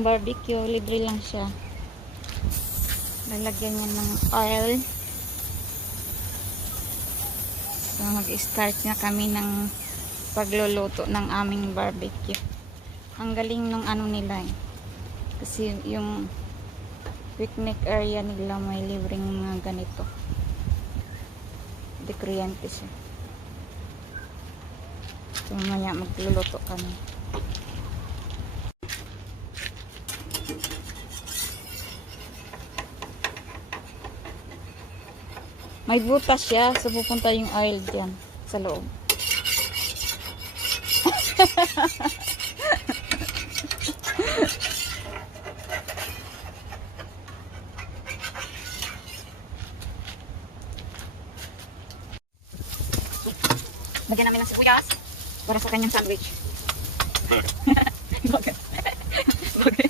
ng barbecue. Libre lang siya. Lalagyan niya ng oil. So, mag-start na kami ng pagluluto ng aming barbecue. Ang galing ng ano nila eh. Kasi yung picnic area nila may libreng mga ganito. Dekriyente siya. So, mamaya magluluto kami. May butas siya, so pupunta yung oil dyan sa loob. Lagyan namin ng sibuyas para sa kanyang sandwich. Bagay. Bagay.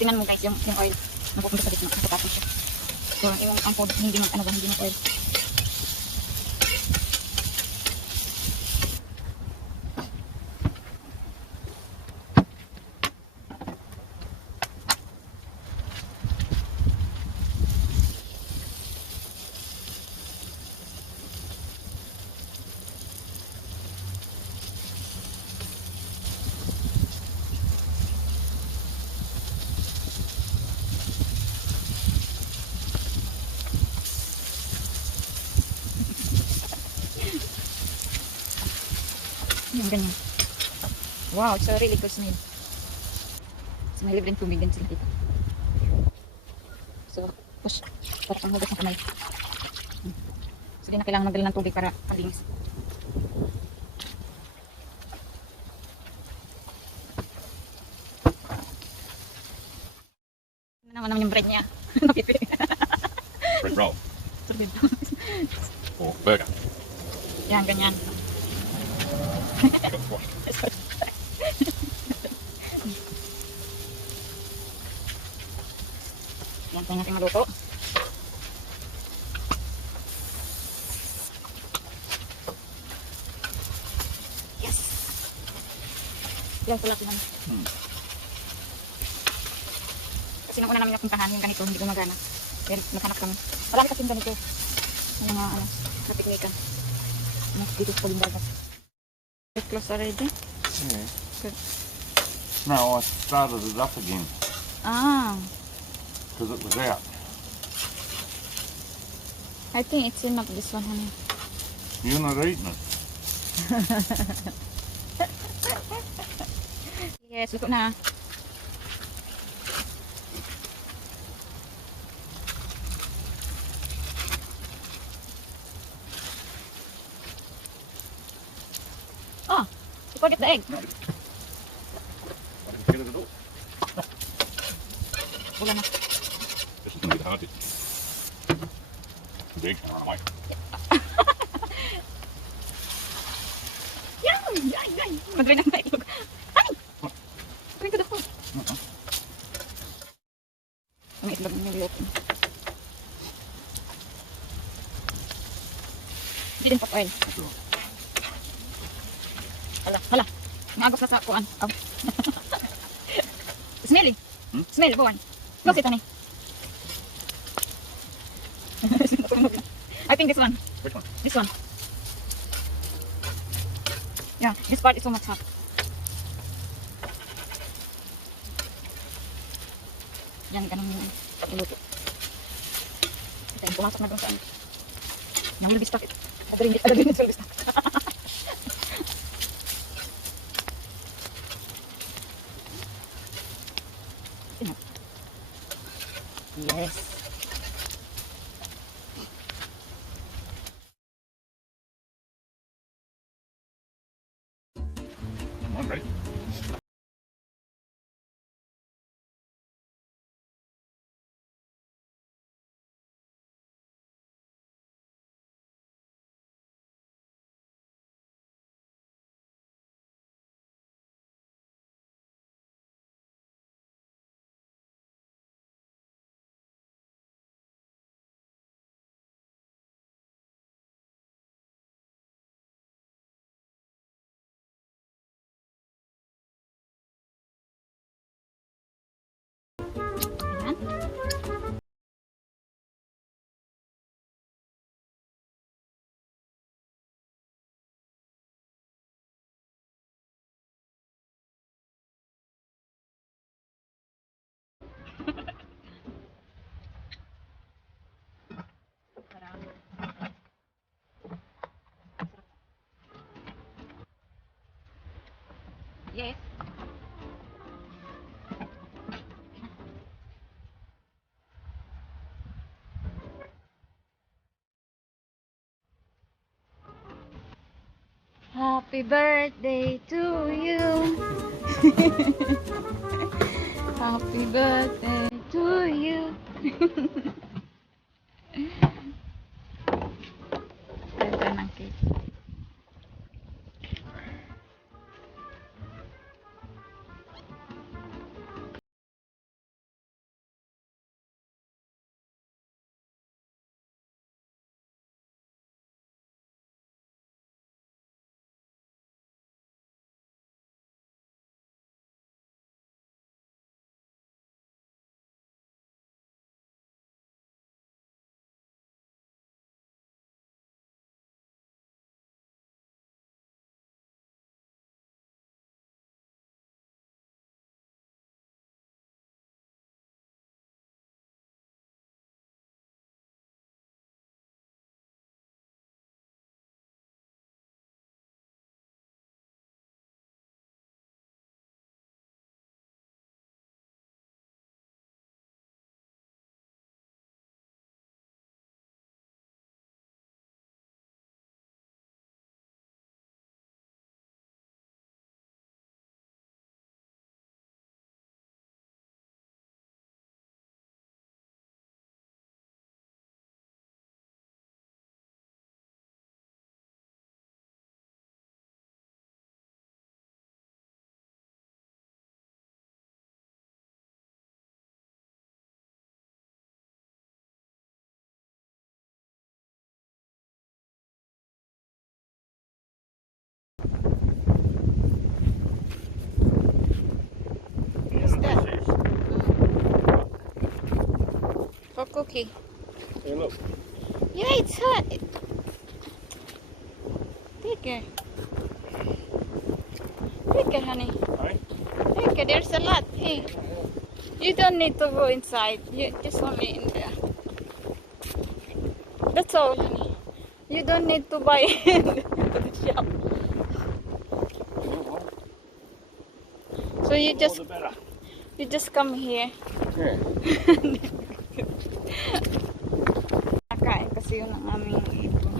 Tingnan mo guys yung oil napupunta sa gitna, nakatapos siya. So yung ang food hindi mag oil. Yung ganyan. Wow, it's a really good smell. So, may libreng tubig din sila dito. So, push. Para pang hugas ng kamay. So, di na kailangan magdala ng tubig para palinis. Ano naman yung bread niya? Bread roll So, bread. or burger. Yan, ganyan. Yan, tayo natin maluto. Yes! Yan pala naman. Kasi nung una namin yung puntahan, yung ganito, hindi gumagana. Pero naghanap kami. Marami kasi yung ganito. Yung mga, sa piknikan. Dito sa Pulimbagas. It's close already? Yeah. Good. No, I started it up again Ah, because it was out. I think it's enough this one, honey. You're not eating it. Yes, luto na. Oh, you forget the egg. I didn't get it at all. Wala na. This is going to be the hardest. Big, run away. Yan! Yan! Yan! Mag-drain na tayo. Ay! Bring to the food. Ang itlog ng niluto. Hindi din pot oil. Hala, hala. Maagos na sa kuan. Oh. Smelly. Smell, buwan. Close it, honey. I think this one. Which one? This one. Yeah, this part is so much hot. Yan, ganun yung iluto. Ito yung pumasok na doon saan. Now will be stuck. Agarin it will be stuck. Yes. I'm ready. Yes. Happy birthday to you. Happy birthday to you. Ganda ng cake. What's that? For cookie. Hey, look. Yeah, it's hot. Take it. Take it, honey. Hey? Take it. There's a lot. Hey, you don't need to go inside. You just only in there. That's all, honey. You don't need to buy in the shop. So you just The better. come here. Yeah. Nakain kasi yun ang aming ibon.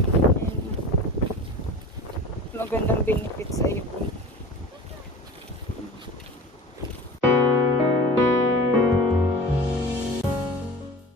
Magandang benefit sa ibon.